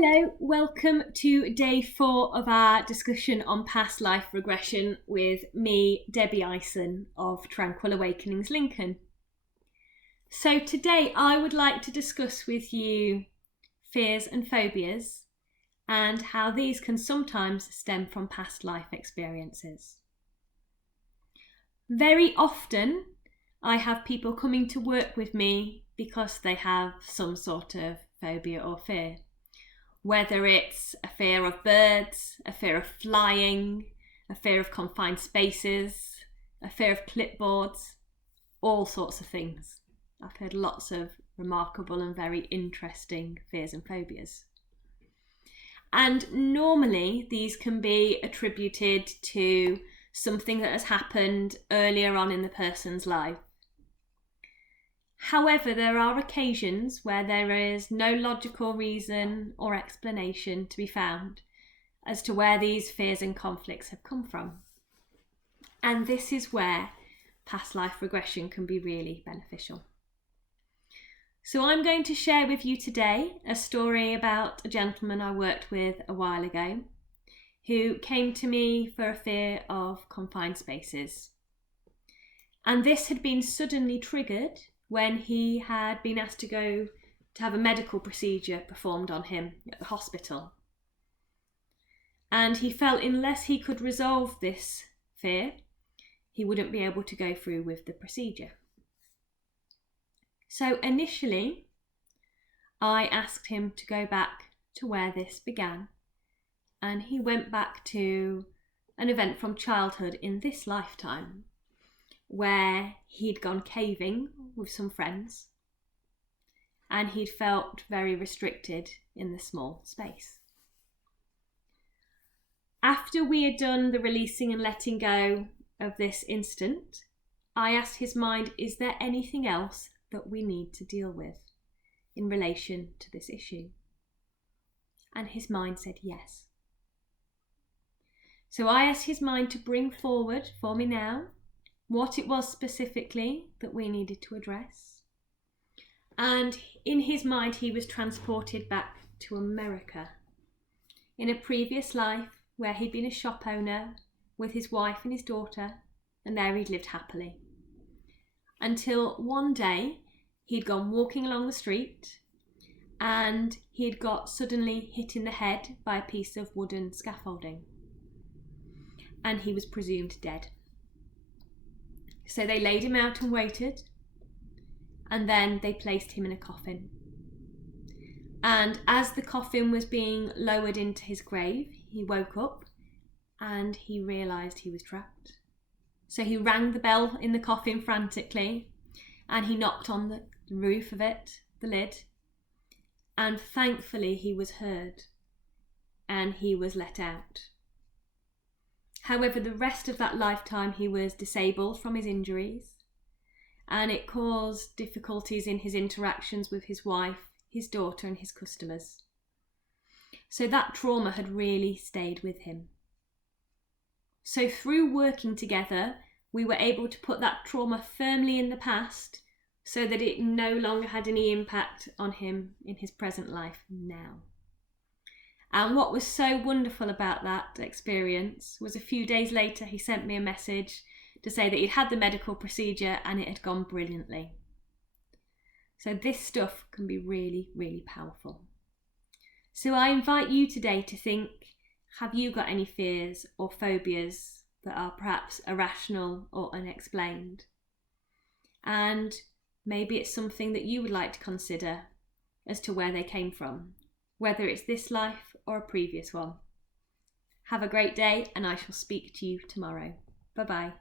Hello, welcome to day 4 of our discussion on past life regression with me, Debbie Ison of Tranquil Awakenings Lincoln. So today I would like to discuss with you fears and phobias and how these can sometimes stem from past life experiences. Very often I have people coming to work with me because they have some sort of phobia or fear. Whether it's a fear of birds, a fear of flying, a fear of confined spaces, a fear of clipboards, all sorts of things. I've heard lots of remarkable and very interesting fears and phobias. And normally these can be attributed to something that has happened earlier on in the person's life. However, there are occasions where there is no logical reason or explanation to be found as to where these fears and conflicts have come from. And this is where past life regression can be really beneficial. So I'm going to share with you today a story about a gentleman I worked with a while ago who came to me for a fear of confined spaces. And this had been suddenly triggered when he had been asked to go to have a medical procedure performed on him at the hospital. And he felt unless he could resolve this fear, he wouldn't be able to go through with the procedure. So initially, I asked him to go back to where this began, and he went back to an event from childhood in this lifetime, where he'd gone caving with some friends and he'd felt very restricted in the small space. After we had done the releasing and letting go of this instant, I asked his mind, is there anything else that we need to deal with in relation to this issue? And his mind said yes. So I asked his mind to bring forward for me now what it was specifically that we needed to address. And in his mind, he was transported back to America in a previous life where he'd been a shop owner with his wife and his daughter, and there he'd lived happily. Until one day, he'd gone walking along the street and he'd got suddenly hit in the head by a piece of wooden scaffolding. And he was presumed dead. So they laid him out and waited, and then they placed him in a coffin. And as the coffin was being lowered into his grave, he woke up and he realised he was trapped. So he rang the bell in the coffin frantically, and he knocked on the roof of it, the lid, and thankfully he was heard and he was let out. However, the rest of that lifetime he was disabled from his injuries, and it caused difficulties in his interactions with his wife, his daughter and his customers. So that trauma had really stayed with him. So through working together, we were able to put that trauma firmly in the past so that it no longer had any impact on him in his present life now. And what was so wonderful about that experience was a few days later he sent me a message to say that he'd had the medical procedure and it had gone brilliantly. So this stuff can be really, really powerful. So I invite you today to think, have you got any fears or phobias that are perhaps irrational or unexplained? And maybe it's something that you would like to consider as to where they came from, whether it's this life or a previous one. Have a great day, and I shall speak to you tomorrow. Bye-bye.